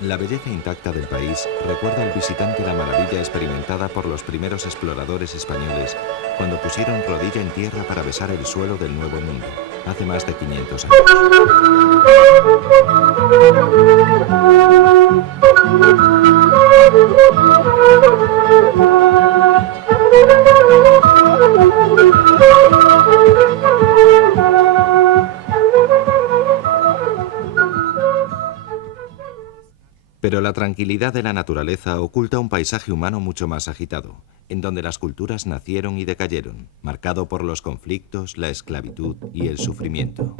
La belleza intacta del país recuerda al visitante la maravilla experimentada por los primeros exploradores españoles cuando pusieron rodilla en tierra para besar el suelo del Nuevo Mundo, hace más de 500 años. Pero la tranquilidad de la naturaleza oculta un paisaje humano mucho más agitado, en donde las culturas nacieron y decayeron, marcado por los conflictos, la esclavitud y el sufrimiento.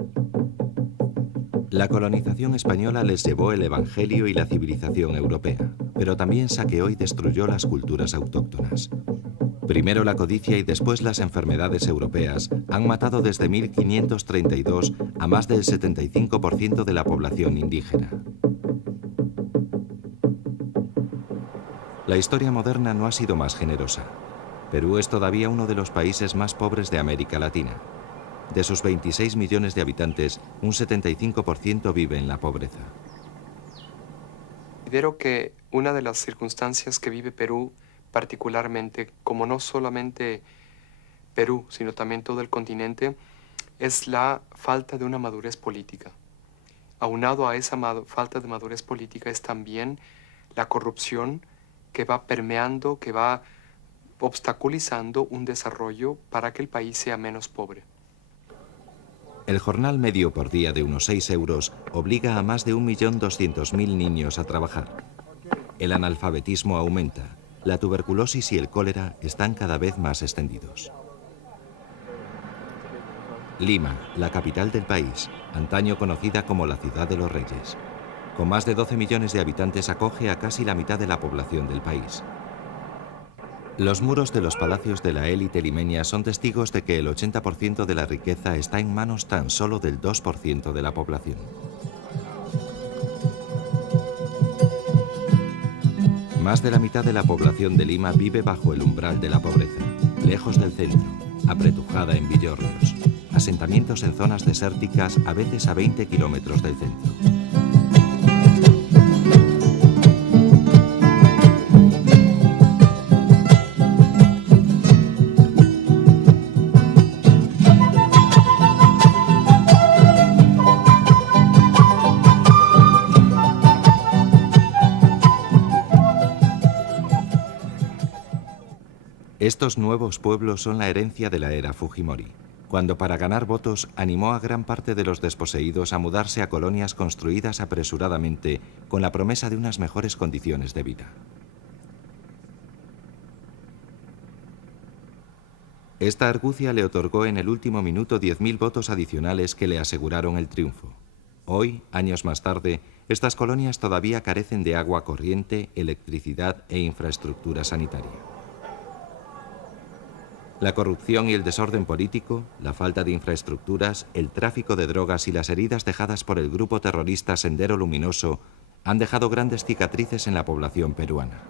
La colonización española les llevó el evangelio y la civilización europea, pero también saqueó y destruyó las culturas autóctonas. Primero la codicia y después las enfermedades europeas han matado desde 1532 a más del 75% de la población indígena. La historia moderna no ha sido más generosa. Perú es todavía uno de los países más pobres de América Latina. De sus 26 millones de habitantes, un 75% vive en la pobreza. Considero que una de las circunstancias que vive Perú particularmente, como no solamente Perú, sino también todo el continente, es la falta de una madurez política. Aunado a esa falta de madurez política es también la corrupción que va permeando, que va obstaculizando un desarrollo para que el país sea menos pobre. El jornal medio por día de unos 6 euros obliga a más de 1.200.000 niños a trabajar. El analfabetismo aumenta, la tuberculosis y el cólera están cada vez más extendidos. Lima, la capital del país, antaño conocida como la Ciudad de los Reyes. Con más de 12 millones de habitantes acoge a casi la mitad de la población del país. Los muros de los palacios de la élite limeña son testigos de que el 80% de la riqueza está en manos tan solo del 2% de la población. Más de la mitad de la población de Lima vive bajo el umbral de la pobreza, lejos del centro, apretujada en villorrios, asentamientos en zonas desérticas a veces a 20 kilómetros del centro. Estos nuevos pueblos son la herencia de la era Fujimori, cuando para ganar votos animó a gran parte de los desposeídos a mudarse a colonias construidas apresuradamente con la promesa de unas mejores condiciones de vida. Esta argucia le otorgó en el último minuto 10.000 votos adicionales que le aseguraron el triunfo. Hoy, años más tarde, estas colonias todavía carecen de agua corriente, electricidad e infraestructura sanitaria. La corrupción y el desorden político, la falta de infraestructuras, el tráfico de drogas y las heridas dejadas por el grupo terrorista Sendero Luminoso han dejado grandes cicatrices en la población peruana.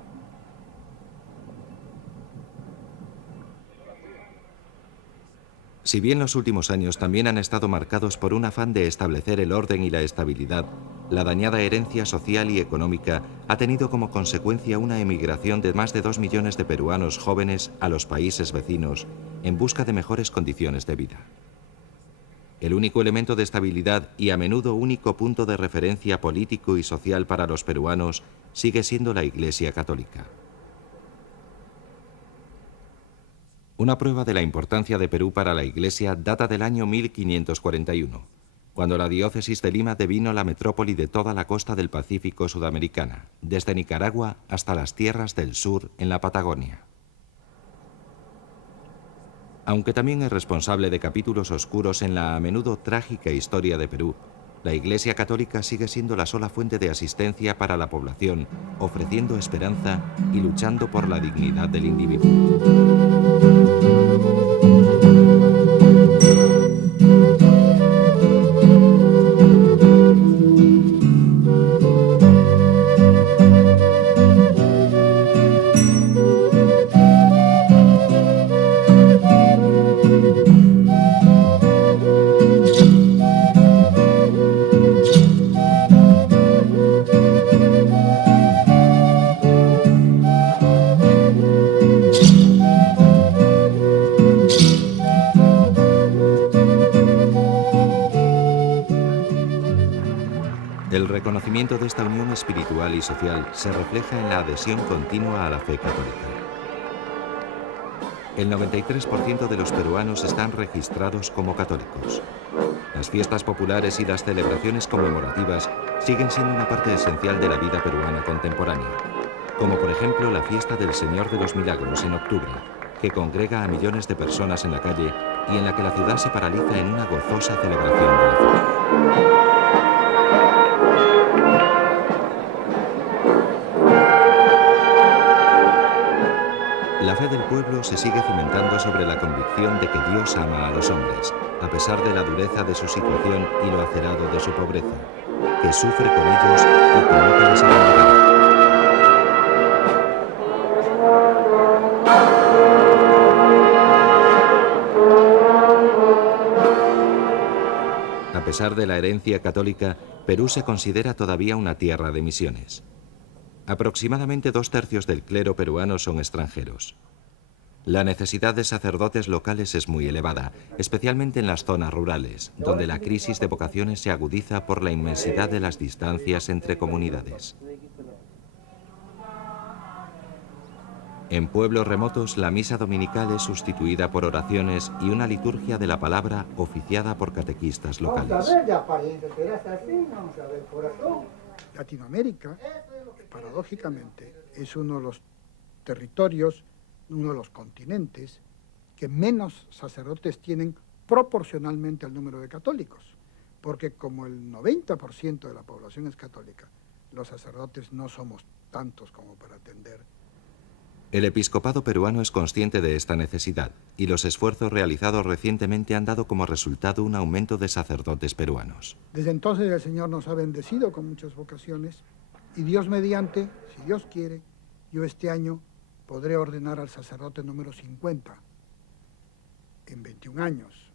Si bien los últimos años también han estado marcados por un afán de establecer el orden y la estabilidad, la dañada herencia social y económica ha tenido como consecuencia una emigración de más de 2 millones de peruanos jóvenes a los países vecinos en busca de mejores condiciones de vida. El único elemento de estabilidad y a menudo único punto de referencia político y social para los peruanos sigue siendo la Iglesia Católica. Una prueba de la importancia de Perú para la Iglesia data del año 1541, cuando la diócesis de Lima devino la metrópoli de toda la costa del Pacífico sudamericana, desde Nicaragua hasta las tierras del sur en la Patagonia. Aunque también es responsable de capítulos oscuros en la a menudo trágica historia de Perú, la Iglesia Católica sigue siendo la sola fuente de asistencia para la población, ofreciendo esperanza y luchando por la dignidad del individuo. espiritual y social se refleja en la adhesión continua a la fe católica. El 93% de los peruanos están registrados como católicos. Las fiestas populares y las celebraciones conmemorativas siguen siendo una parte esencial de la vida peruana contemporánea, como por ejemplo la fiesta del Señor de los Milagros en octubre, que congrega a millones de personas en la calle y en la que la ciudad se paraliza en una gozosa celebración de la fe. La fe del pueblo se sigue cimentando sobre la convicción de que Dios ama a los hombres, a pesar de la dureza de su situación y lo acerado de su pobreza, que sufre con ellos y que nunca les abandonará. A pesar de la herencia católica, Perú se considera todavía una tierra de misiones. Aproximadamente 2/3 del clero peruano son extranjeros. La necesidad de sacerdotes locales es muy elevada, especialmente en las zonas rurales, donde la crisis de vocaciones se agudiza por la inmensidad de las distancias entre comunidades. En pueblos remotos, la misa dominical es sustituida por oraciones y una liturgia de la palabra oficiada por catequistas locales. Latinoamérica, paradójicamente, es uno de los territorios, uno de los continentes que menos sacerdotes tienen proporcionalmente al número de católicos, porque como el 90% de la población es católica, los sacerdotes no somos tantos como para atender. El episcopado peruano es consciente de esta necesidad y los esfuerzos realizados recientemente han dado como resultado un aumento de sacerdotes peruanos. Desde entonces el Señor nos ha bendecido con muchas vocaciones y Dios mediante, si Dios quiere, yo este año podré ordenar al sacerdote número 50 en 21 años.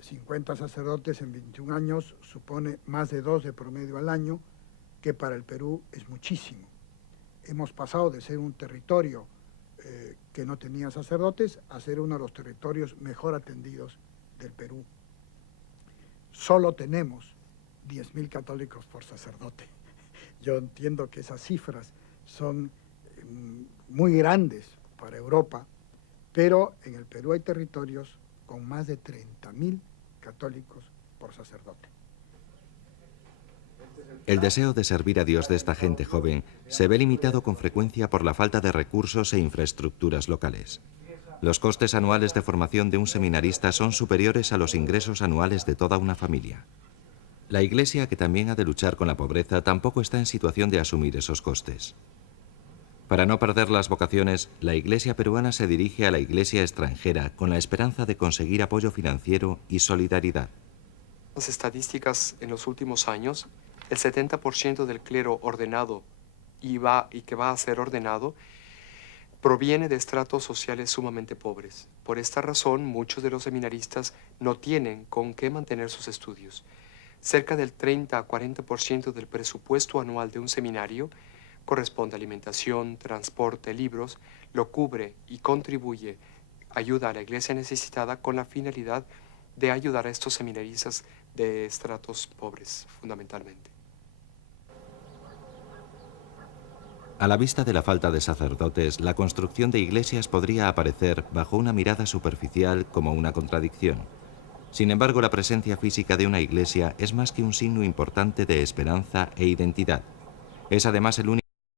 50 sacerdotes en 21 años supone más de 2 de promedio al año, que para el Perú es muchísimo. Hemos pasado de ser un territorio que no tenía sacerdotes a ser uno de los territorios mejor atendidos del Perú. Solo tenemos 10.000 católicos por sacerdote. Yo entiendo que esas cifras son muy grandes para Europa, pero en el Perú hay territorios con más de 30.000 católicos por sacerdote. El deseo de servir a Dios de esta gente joven se ve limitado con frecuencia por la falta de recursos e infraestructuras locales. Los costes anuales de formación de un seminarista son superiores a los ingresos anuales de toda una familia. La Iglesia, que también ha de luchar con la pobreza, tampoco está en situación de asumir esos costes. Para no perder las vocaciones, la Iglesia peruana se dirige a la Iglesia extranjera con la esperanza de conseguir apoyo financiero y solidaridad. Las estadísticas en los últimos años, el 70% del clero ordenado y que va a ser ordenado proviene de estratos sociales sumamente pobres. Por esta razón, muchos de los seminaristas no tienen con qué mantener sus estudios. Cerca del 30 a 40% del presupuesto anual de un seminario corresponde a alimentación, transporte, libros, lo cubre y contribuye, ayuda a la iglesia necesitada con la finalidad de ayudar a estos seminaristas de estratos pobres, fundamentalmente. A la vista de la falta de sacerdotes, la construcción de iglesias podría aparecer, bajo una mirada superficial, como una contradicción. Sin embargo, la presencia física de una iglesia es más que un signo importante de esperanza e identidad. Es además el único